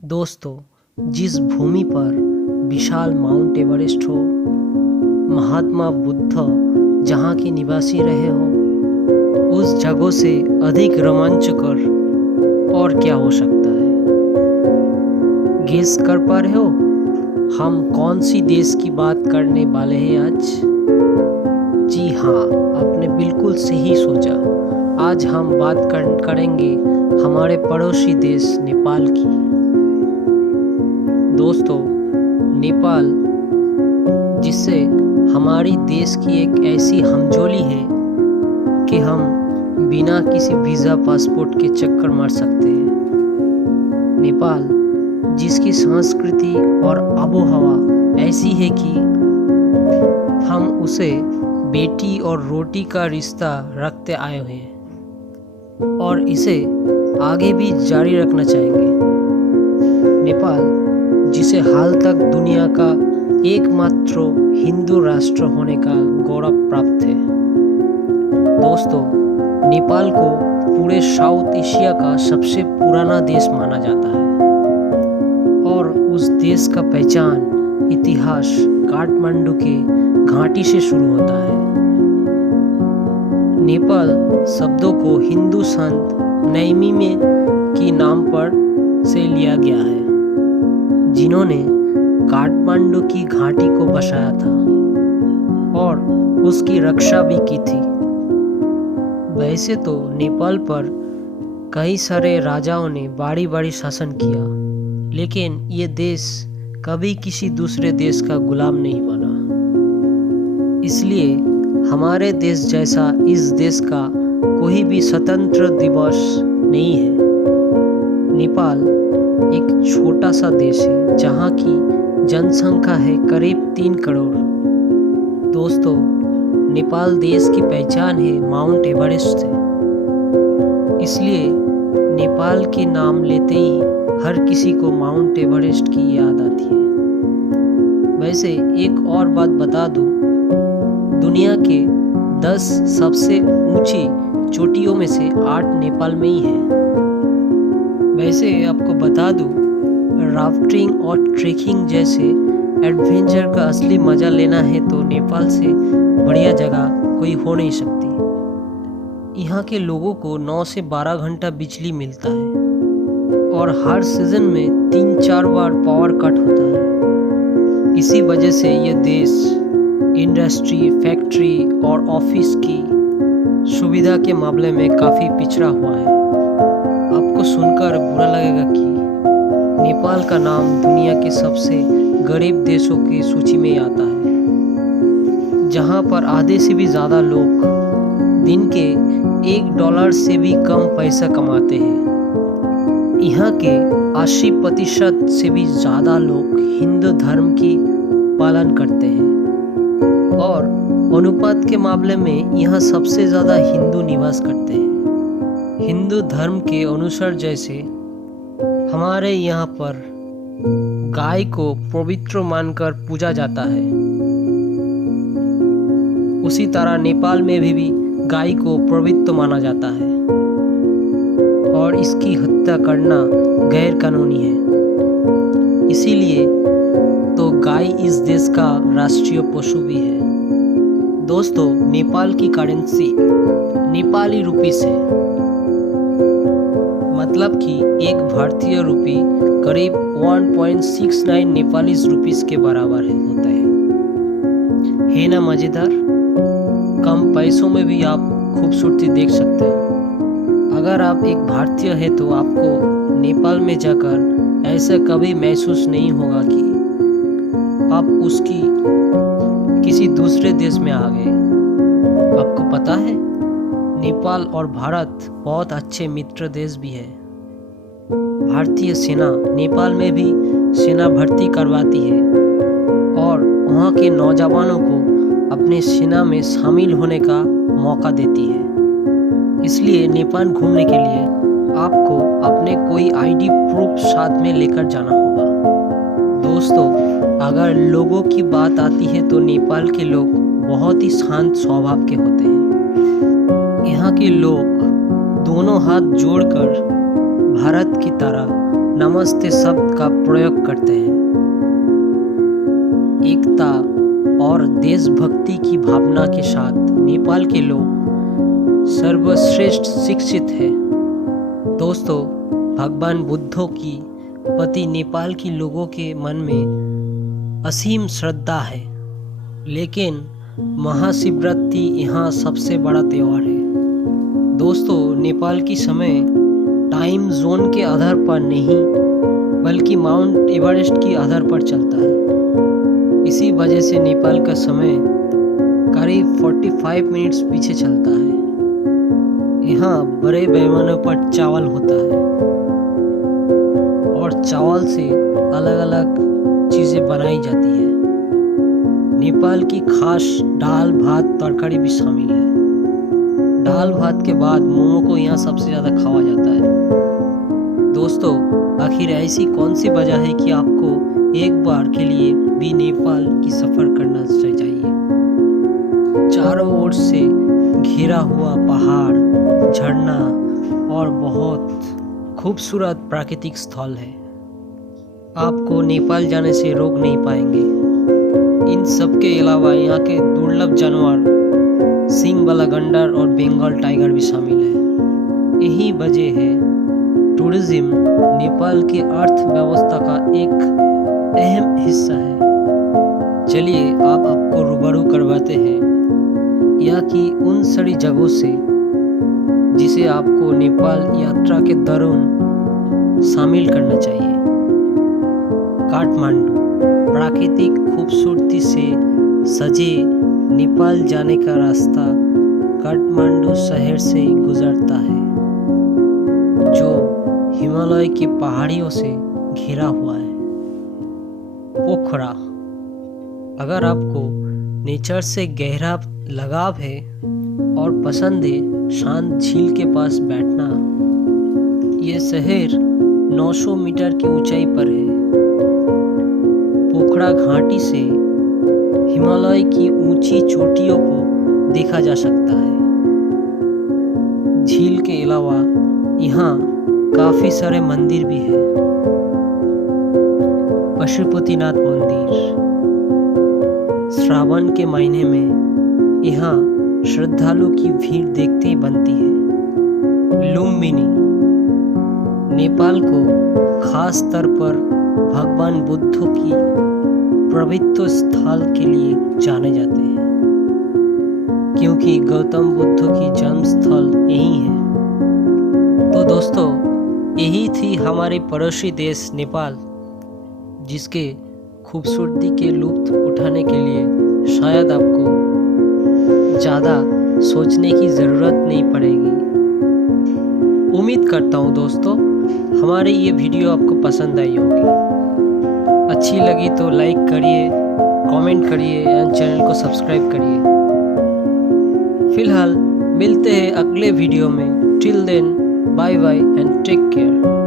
दोस्तों, जिस भूमि पर विशाल माउंट एवरेस्ट हो, महात्मा बुद्ध जहाँ के निवासी रहे हो, उस जगह से अधिक रोमांचकर और क्या हो सकता है। गेस कर पा रहे हो हम कौन सी देश की बात करने वाले हैं आज? जी हाँ, आपने बिल्कुल सही सोचा। आज हम बात करेंगे हमारे पड़ोसी देश नेपाल की। दोस्तों, नेपाल जिससे हमारी देश की एक ऐसी हमजोली है कि हम बिना किसी वीज़ा पासपोर्ट के चक्कर मार सकते हैं। नेपाल जिसकी संस्कृति और आबोहवा ऐसी है कि हम उसे बेटी और रोटी का रिश्ता रखते आए हुए हैं और इसे आगे भी जारी रखना चाहेंगे। नेपाल जिसे हाल तक दुनिया का एकमात्र हिंदू राष्ट्र होने का गौरव प्राप्त है। दोस्तों, नेपाल को पूरे साउथ एशिया का सबसे पुराना देश माना जाता है और उस देश का पहचान इतिहास काठमांडू के घाटी से शुरू होता है। नेपाल शब्दों को हिंदू संत नैमी में की नाम पर से लिया गया है, जिन्होंने काठमांडू की घाटी को बसाया था और उसकी रक्षा भी की थी। वैसे तो नेपाल पर कई सारे राजाओं ने बारी बारी शासन किया, लेकिन ये देश कभी किसी दूसरे देश का गुलाम नहीं बना। इसलिए हमारे देश जैसा इस देश का कोई भी स्वतंत्र दिवस नहीं है। नेपाल एक छोटा सा देश है जहाँ की जनसंख्या है करीब 3 करोड़। दोस्तों, नेपाल देश की पहचान है माउंट एवरेस्ट से। इसलिए नेपाल के नाम लेते ही हर किसी को माउंट एवरेस्ट की याद आती है। वैसे एक और बात बता दूं, दुनिया के 10 सबसे ऊंची चोटियों में से 8 नेपाल में ही है। वैसे आपको बता दूं, राफ्टिंग और ट्रेकिंग जैसे एडवेंचर का असली मज़ा लेना है तो नेपाल से बढ़िया जगह कोई हो नहीं सकती। यहाँ के लोगों को 9 से 12 घंटा बिजली मिलता है और हर सीजन में 3-4 बार पावर कट होता है। इसी वजह से यह देश इंडस्ट्री, फैक्ट्री और ऑफिस की सुविधा के मामले में काफ़ी पिछड़ा हुआ है। आपको सुनकर बुरा लगेगा कि नेपाल का नाम दुनिया के सबसे गरीब देशों की सूची में आता है, जहां पर आधे से भी ज़्यादा लोग दिन के $1 से भी कम पैसा कमाते हैं। यहाँ के 80% से भी ज़्यादा लोग हिंदू धर्म की पालन करते हैं और अनुपात के मामले में यहाँ सबसे ज़्यादा हिंदू निवास करते हैं। हिंदू धर्म के अनुसार जैसे हमारे यहाँ पर गाय को पवित्र मानकर पूजा जाता है, उसी तरह नेपाल में भी गाय को पवित्र माना जाता है और इसकी हत्या करना गैर कानूनी है। इसीलिए तो गाय इस देश का राष्ट्रीय पशु भी है। दोस्तों, नेपाल की करेंसी नेपाली रुपी से, मतलब कि एक भारतीय रुपी करीब 1.69 नेपाली रुपीस के बराबर होता है ना मज़ेदार? कम पैसों में भी आप खूबसूरती देख सकते हो। अगर आप एक भारतीय हैं तो आपको नेपाल में जाकर ऐसा कभी महसूस नहीं होगा कि आप उसकी किसी दूसरे देश में आ गए। आपको पता है, नेपाल और भारत बहुत अच्छे मित्र देश भी है। भारतीय सेना नेपाल में भी सेना भर्ती करवाती है और वहाँ के नौजवानों को अपने सेना में शामिल होने का मौका देती है। इसलिए नेपाल घूमने के लिए आपको अपने कोई आईडी प्रूफ साथ में लेकर जाना होगा। दोस्तों, अगर लोगों की बात आती है तो नेपाल के लोग बहुत ही शांत स्वभाव के होते हैं। यहाँ के लोग दोनों हाथ जोड़कर भारत की तरह नमस्ते शब्द का प्रयोग करते हैं। एकता और देशभक्ति की भावना के साथ नेपाल के लोग सर्वश्रेष्ठ शिक्षित हैं। दोस्तों, भगवान बुद्ध की प्रति नेपाल के लोगों के मन में असीम श्रद्धा है, लेकिन महाशिवरात्रि यहाँ सबसे बड़ा त्यौहार है। दोस्तों, नेपाल की समय टाइम जोन के आधार पर नहीं बल्कि माउंट एवरेस्ट के आधार पर चलता है। इसी वजह से नेपाल का समय करीब 45 मिनट्स पीछे चलता है। यहाँ बड़े पैमाने पर चावल होता है और चावल से अलग अलग चीज़ें बनाई जाती है। नेपाल की खास दाल भात तरकारी भी शामिल है। दाल भात के बाद मोमो को यहाँ सबसे ज़्यादा खाया जाता है। दोस्तों, आखिर ऐसी कौन सी वजह है कि आपको एक बार के लिए भी नेपाल की सफ़र करना चाहिए। चारों ओर से घिरा हुआ पहाड़, झरना और बहुत खूबसूरत प्राकृतिक स्थल है। आपको नेपाल जाने से रोक नहीं पाएंगे। इन सब के अलावा यहाँ के दुर्लभ जानवर सींग वाला गंडर और बंगाल टाइगर भी शामिल है। यही वजह है टूरिज्म नेपाल की अर्थव्यवस्था का एक अहम हिस्सा है। चलिए आप आपको रूबरू करवाते हैं यहाँ की उन सारी जगहों से जिसे आपको नेपाल यात्रा के दौरान शामिल करना चाहिए। काठमांडू प्राकृतिक खूबसूरती से सजे नेपाल जाने का रास्ता काठमांडू शहर से गुजरता है, जो हिमालय की पहाड़ियों से घिरा हुआ है। पोखरा, अगर आपको नेचर से गहरा लगाव है और पसंद है शांत झील के पास बैठना, ये शहर 900 मीटर की ऊंचाई पर है। पोखरा घाटी से हिमालय की ऊंची चोटियों को देखा जा सकता है। झील के अलावा यहाँ काफी सारे मंदिर भी हैं। पशुपतिनाथ मंदिर, श्रावण के महीने में यहाँ श्रद्धालु की भीड़ देखते ही बनती है। लुम्बिनी नेपाल को खास स्तर पर भगवान बुद्ध की पवित्र स्थल के लिए जाने जाते हैं, क्योंकि गौतम बुद्ध की जन्म स्थल यही है। तो दोस्तों, यही थी हमारे पड़ोसी देश नेपाल, जिसके खूबसूरती के लुत्फ उठाने के लिए शायद आपको ज़्यादा सोचने की ज़रूरत नहीं पड़ेगी। उम्मीद करता हूँ दोस्तों हमारी ये वीडियो आपको पसंद आई होगी। अच्छी लगी तो लाइक करिए, कमेंट करिए एंड चैनल को सब्सक्राइब करिए। फिलहाल मिलते हैं अगले वीडियो में। Till then, bye bye and take care.